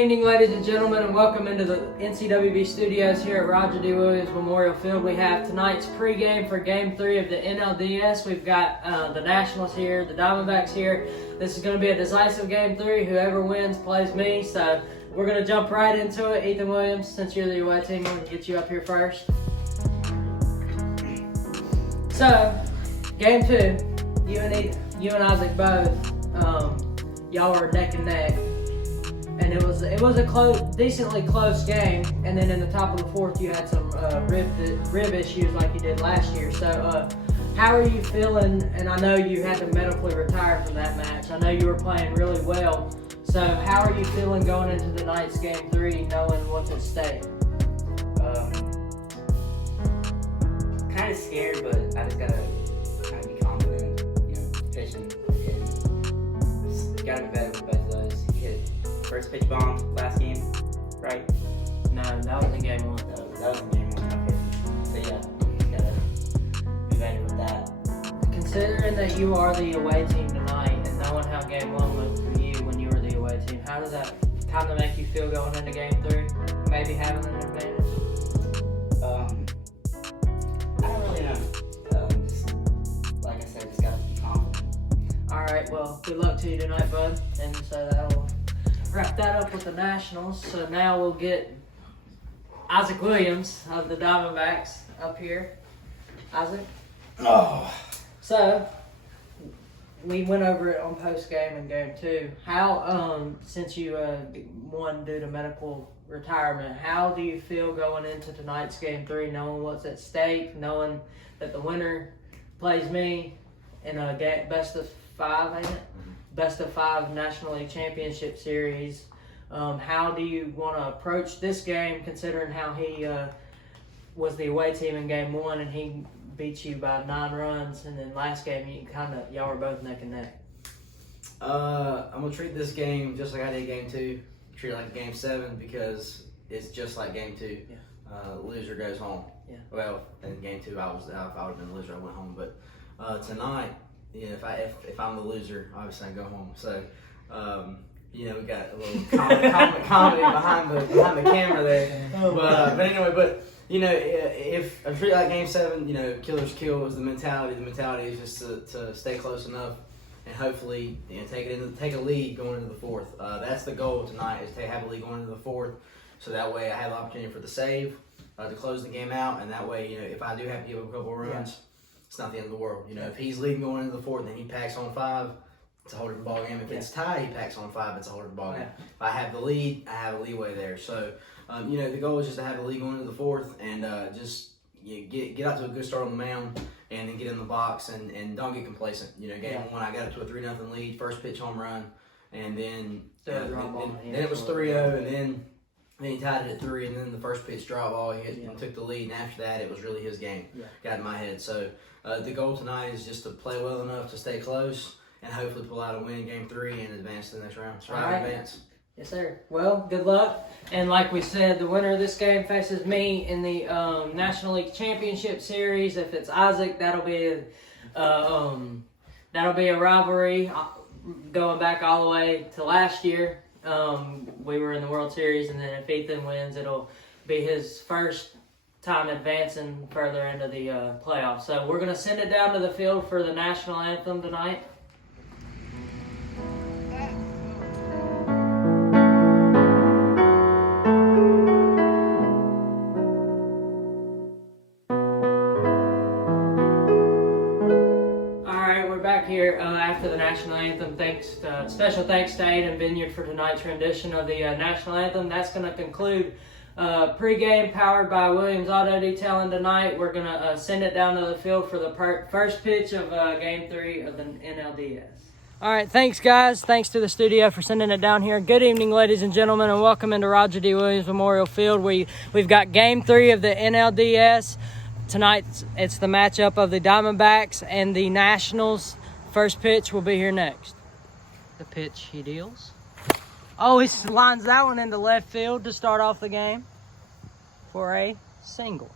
evening, ladies and gentlemen, and welcome into the NCWB studios here at Roger D. Williams Memorial Field. We have tonight's pregame for Game 3 of the NLDS. We've got the Nationals here, the Diamondbacks here. This is going to be a decisive Game 3. Whoever wins plays me, so we're going to jump right into it. Ethan Williams, since you're the away team, I'm going to get you up here first. So, Game 2, you and Isaac both, y'all were neck and neck. And it was a decently close game. And then in the top of the fourth, you had some rib issues like you did last year. So how are you feeling? And I know you had to medically retire from that match. I know you were playing really well. So how are you feeling going into tonight's Game 3, knowing what's at stake? Kind of scared, but I just gotta kind of be confident. Pitching and gotta be better with both of those. He hit first pitch bomb last game, right? No, that was in Game 1. That was in Game 1. Okay. So yeah, gotta be better with that. Considering that you are the away team tonight, and knowing how Game 1 went for you when you were the away team, how does that kind of make you feel going into Game 3? Maybe having an advantage? I don't really know. Just like I said, just gotta be confident. All right, well, good luck to you tonight, bud. And so that'll wrap that up with the Nationals. So now we'll get Isaac Williams of the Diamondbacks up here. Isaac? Oh. So, we went over it on post-game in Game 2. How, since you won due to medical retirement, how do you feel going into tonight's Game 3, knowing what's at stake, knowing that the winner plays me in a best of 5, ain't it? Best of 5 National League Championship Series. How do you want to approach this game, considering how he was the away team in Game 1 and he beat you by 9 runs, and then last game y'all were both neck and neck? I'm gonna treat this game just like I did Game 2. Treat it like Game 7 because it's just like Game 2. Yeah. Loser goes home. Yeah. Well, in Game 2, if I would have been the loser, I went home. But tonight, if I'm the loser, obviously I go home. So, we got a little comedy behind the camera there. But anyway, if I treat it like Game 7, killers kill is the mentality. The mentality is just to stay close enough and hopefully take a lead going into the fourth. That's the goal tonight, is to have a lead going into the fourth. So that way I have the opportunity for the save to close the game out, and that way if I do have to give up a couple of runs, it's not the end of the world. If he's leading going into the fourth, then he packs on 5. It's a whole different ball game. If it's tied, he packs on 5. It's a whole different ball game. If I have the lead, I have a leeway there. So, the goal is just to have the lead going into the fourth and just get out to a good start on the mound and then get in the box and don't get complacent. Game 1, I got up to a 3-0 lead, first pitch home run, and then then it was 3-0, and then he tied it at 3, and then the first pitch drop ball, he took the lead, and after that, it was really his game. Got in my head. So the goal tonight is just to play well enough to stay close and hopefully pull out a win in Game 3 and advance to the next round. All right. Advance. Yes, sir. Well, good luck. And like we said, the winner of this game faces me in the National League Championship Series. If it's Isaac, that'll be a rivalry going back all the way to last year. We were in the World Series, and then if Ethan wins, it'll be his first time advancing further into the playoffs. So we're going to send it down to the field for the national anthem tonight. Here after the national anthem. Special thanks to Aiden Vineyard for tonight's rendition of the national anthem. That's going to conclude pregame powered by Williams Auto Detailing tonight. We're going to send it down to the field for the first pitch of Game 3 of the NLDS. All right, thanks guys. Thanks to the studio for sending it down here. Good evening, ladies and gentlemen, and welcome into Roger D. Williams Memorial Field. We've got Game 3 of the NLDS. Tonight, it's the matchup of the Diamondbacks and the Nationals. First pitch will be here next. The pitch he deals. Oh, he lines that one into left field to start off the game for a single.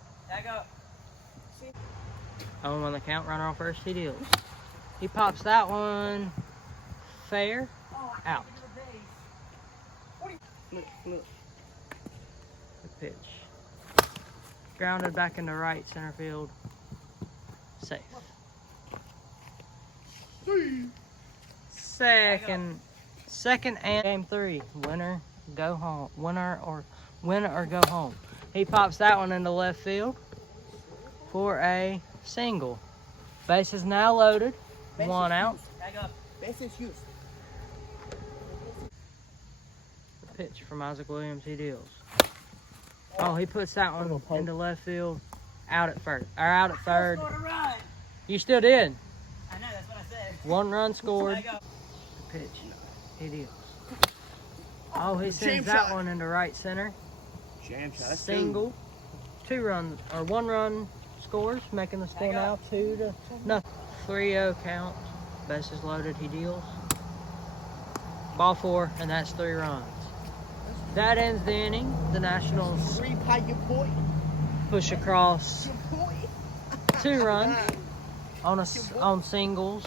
On the count, runner on first, he deals. He pops that one fair, out. Flip. The pitch. Grounded back into right center field. Safe. Second and game 3. Winner, go home. Winner or go home. He pops that one into left field for a single. Bases now loaded. One out. Bases used. The pitch from Isaac Williams. He deals. Oh, he puts that one into left field. Out at first. Or out at third. You still did. I know, that's what I said. 1 run scored. The pitch. He deals. Oh, he sends that one into right center. Jam shot. Single. 1 run scores, making the score now 2-0. 3-0 count. Bases loaded. He deals. Ball 4, and that's 3 runs. That ends the inning. The Nationals push across 2 runs on singles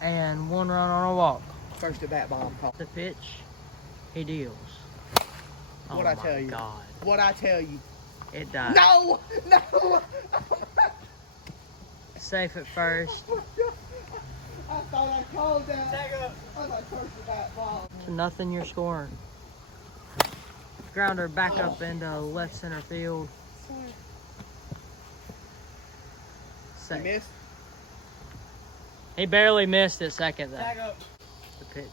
and 1 run on a walk. First at bat bomb call. The pitch, he deals. What'd I tell you? God. What'd I tell you? It died. No! Safe at first. I thought I called that. I thought first at bat bomb. 2-0 you're scoring. Grounder back up into left center field. You missed? He barely missed at second though. The pitch.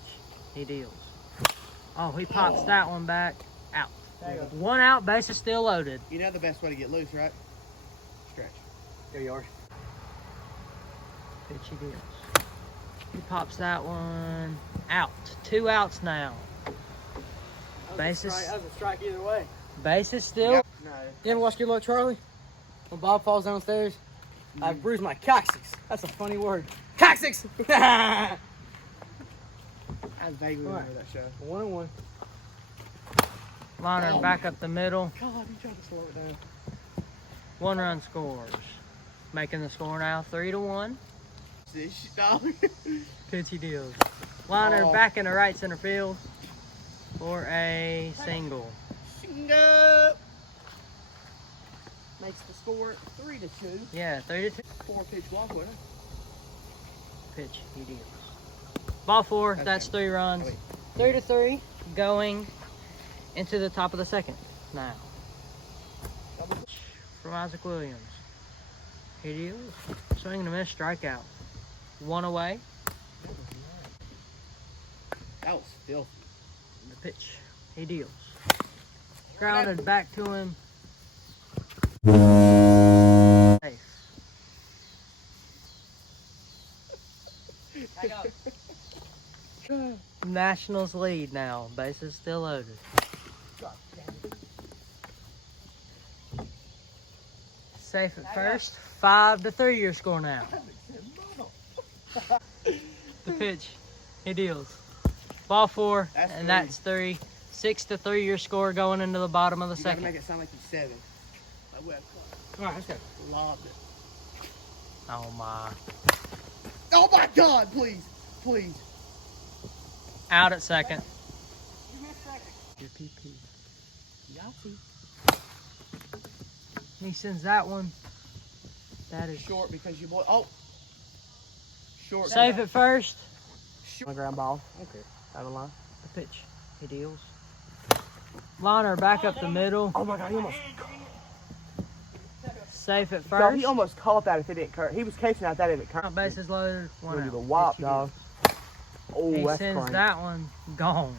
He deals. Oh, he pops that one back. Out. 1 out, bases still loaded. You know the best way to get loose, right? Stretch. There you are. Pitch he deals. He pops that one out. 2 outs now. Bases. That was a strike either way. Bases still. Yep. No. You ever watch Good Luck Charlie? When Bob falls downstairs, I bruised my coccyx. That's a funny word. Coccyx! I vaguely remember that show. 1-1. Liner back up the middle. God, he tried to slow it down. 1 run scores. Making the score now 3-1. This dog. Pitch he deals. Liner back into right center field for a single. Single. Makes the score 3-2. Yeah, 3-2. 4-pitch walk winner. Pitch he deals. Ball 4, that's 3 runs. 3-3 going into the top of the second now. From Isaac Williams. He deals. Swing and a miss, strikeout. 1 away. That was filthy. The pitch. He deals. Grounded back to him. Safe. Nationals lead now. Bases still loaded. Safe at first. 5-3 your score now. The pitch. He deals. Ball 4, and that's 3. 6-3 your score going into the bottom of the You gotta second. make it sound like you're 7. Like we had All right, let's go. lobbed it. Oh my. Oh my God! Please, please. Out at second. Your PP. Yahtzee. He sends that one. That is Short because you boy. Oh. Short. safe at first. My ground ball. Okay. Out of line. The pitch. He deals. Liner back up the middle. Oh my God! He almost. Safe at Dog, first. he almost caught that if it didn't curve. He was casing out that if it curved. Bases loaded. 1 Look out. at the wop, Pitch he dog. Oh, deals. He that's sends crank. that one gone.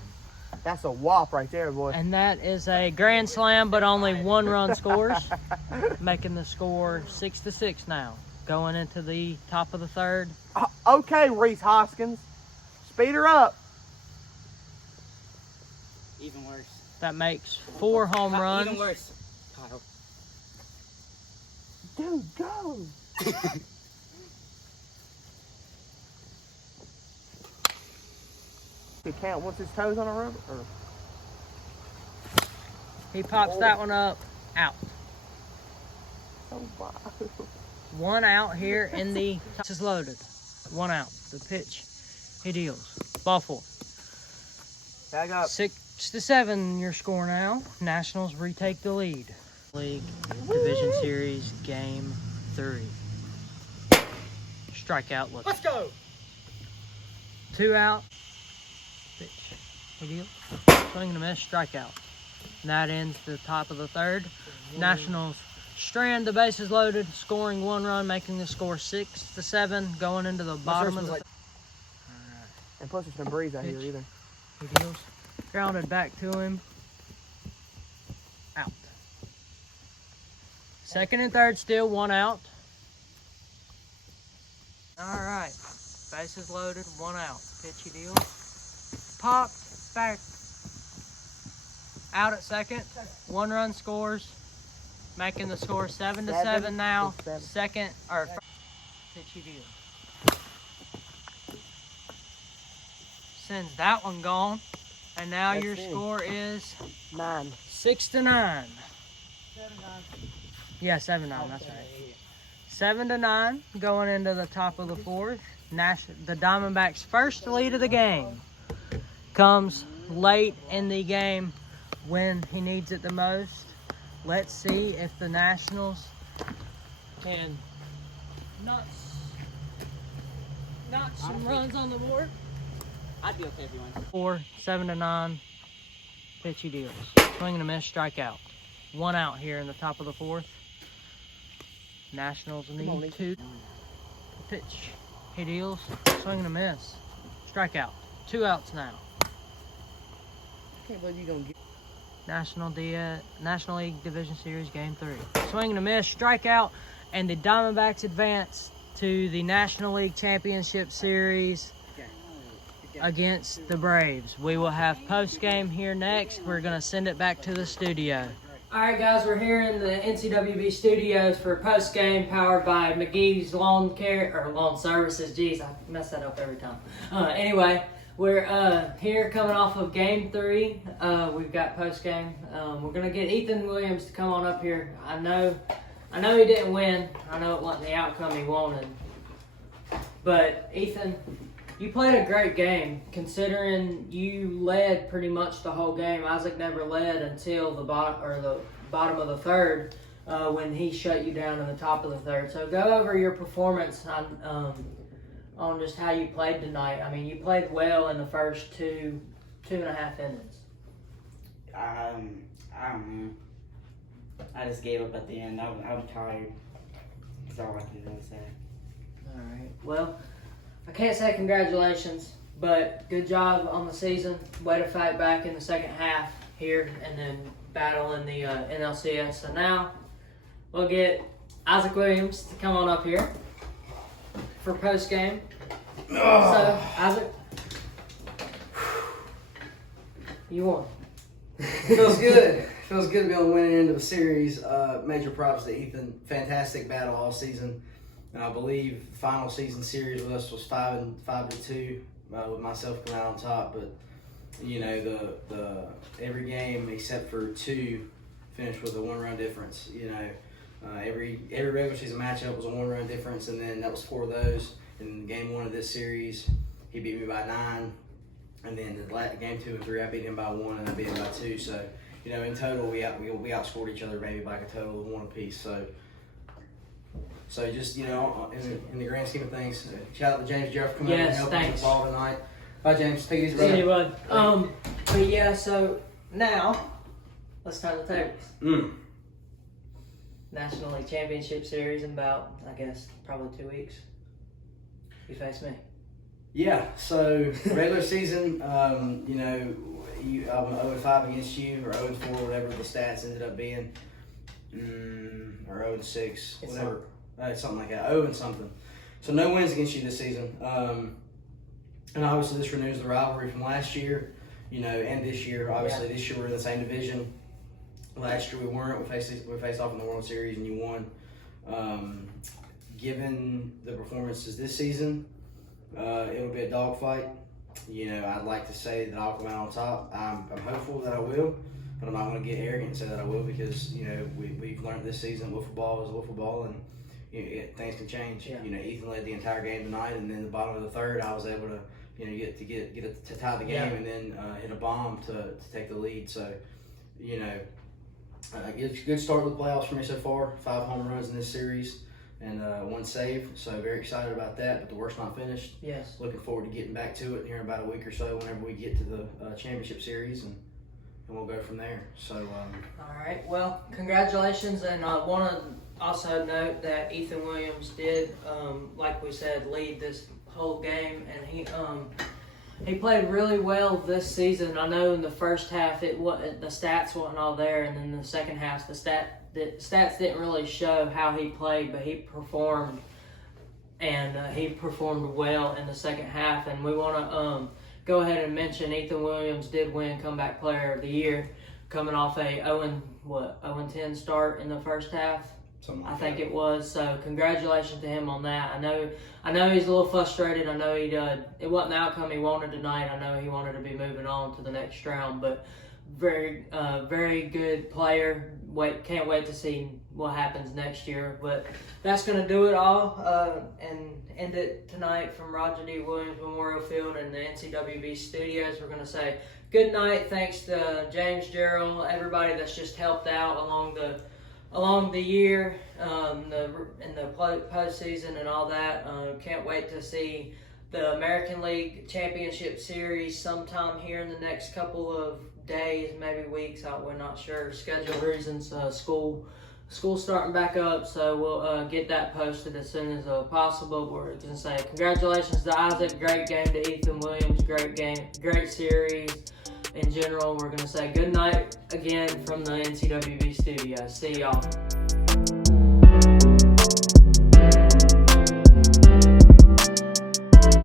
That's a wop right there, boy. And that is a grand slam, but only 1 run scores, making the score 6-6 now. Going into the top of the third. Okay, Reese Hoskins. Speed her up. Even worse. That makes 4 home runs. Even worse. Kyle. Dude, go. He can't once his toes on a rubber. Or... He pops that one up. Out. Oh, wow. 1 out here in the top. Is loaded. 1 out. The pitch. He deals. Ball 4. Bag up. 6-7 your score now. Nationals retake the lead. League Division Series Game 3. Strikeout. Let's go. 2 out. Pitch. Hey, deal. Swing and a miss. Strikeout. And that ends the top of the third. Nationals strand the bases loaded, scoring 1 run, making the score 6-7, going into the bottom of the. And plus, there's no breeze out here either. He deals. Grounded back to him. Out. Second and third, still 1 out. All right. Bases loaded, 1 out. Pitchy deal. Popped back. Out at second. 1 run scores. Making the score 7-7 now. Second or pitchy deal. Sends that one gone. And now your score is 9. 6-9. 7-9. Yeah, 7-9, that's right. 7-9 going into the top of the fourth. The Diamondbacks' first lead of the game comes late in the game when he needs it the most. Let's see if the Nationals can knock some runs on the board. I'd be okay if you won. 7-9, pitchy deals. Swing and a miss, strikeout. 1 out here in the top of the fourth. Nationals need 2. Pitch. He deals. Swing and a miss. Strikeout. 2 outs now. Can't believe you gonna get National League Division Series Game 3. Swing and a miss. Strikeout. And the Diamondbacks advance to the National League Championship Series against the Braves. We will have post-game here next. We're going to send it back to the studio. All right, guys, we're here in the NCWB studios for post-game powered by McGee's Lawn Services. Jeez, I mess that up every time. Anyway, we're here coming off of Game 3. We've got post-game. We're going to get Ethan Williams to come on up here. I know he didn't win. I know it wasn't the outcome he wanted. But, Ethan, you played a great game, considering you led pretty much the whole game. Isaac never led until the bottom of the third, when he shut you down in the top of the third. So go over your performance on just how you played tonight. I mean, you played well in the first two and a half innings. I don't know. I just gave up at the end. I was tired. That's all I can really say. All right. Well, I can't say congratulations, but good job on the season. Way to fight back in the second half here and then battle in the NLCS. So now we'll get Isaac Williams to come on up here for post game. So, Isaac, you won. Feels good. Feels good to be on the winning end of the series. Major props to Ethan. Fantastic battle all season. And I believe the final season series with us was 5-2, with myself coming out on top. But you know, the every game except for 2 finished with a 1-run difference. You know, every regular season matchup was a 1-run difference, and then that was 4 of those. In game 1 of this series, he beat me by 9, and then game 2 and 3, I beat him by 1, and I beat him by 2. So you know, in total, we outscored each other maybe by a total of 1 apiece. So just, you know, in the grand scheme of things, shout out to James Jeff for coming out and helping us with the ball tonight. Bye, James. Take it easy, brother. See you, bud. But yeah, so now let's turn the tables. National League Championship Series in about, I guess, probably 2 weeks. You face me. Yeah, so regular season, you know, I'm 0-5 against you, or 0-4, whatever the stats ended up being, or 0-6, whatever. Something like that, 0 and something. So no wins against you this season. And obviously this renews the rivalry from last year, you know, and this year. Obviously this year we're in the same division. Last year we weren't. We faced off in the World Series and you won. Given the performances this season, it'll be a dogfight. You know, I'd like to say that I'll come out on top. I'm hopeful that I will, but I'm not going to get arrogant and say that I will, because, you know, we've learned this season wiffle ball is wiffle ball, and you know, things can change. Yeah. You know, Ethan led the entire game tonight, and then the bottom of the third, I was able you know, you get it to tie the game, and then hit a bomb to take the lead. So, you know, good start with the playoffs for me so far. 5 home runs in this series and 1 save. So very excited about that. But the work's not finished. Yes. Looking forward to getting back to it here in about a week or so. Whenever we get to the championship series, and we'll go from there. So. All right. Well, congratulations, and I want to also note that Ethan Williams did, like we said, lead this whole game, and he played really well this season. I know in the first half the stats wasn't all there, and then in the second half the stats didn't really show how he played, but he performed, and he performed well in the second half. And we want to go ahead and mention Ethan Williams did win Comeback Player of the Year, coming off a 0-10 start in the first half. I think it was. So congratulations to him on that. I know he's a little frustrated. I know it wasn't the outcome he wanted tonight. I know he wanted to be moving on to the next round, but very good player. Can't wait to see what happens next year. But that's going to do it all and end it tonight from Roger D. Williams Memorial Field and the NCWB studios. We're going to say good night. Thanks to James Gerald, everybody that's just helped out along the year, in the postseason and all that. Can't wait to see the American League Championship Series sometime here in the next couple of days, maybe weeks. We're not sure. Schedule reasons, school starting back up, so we'll get that posted as soon as possible. We're going to say congratulations to Isaac. Great game to Ethan Williams. Great game. Great series. In general, we're going to say good night again from the NCWB studio. See y'all.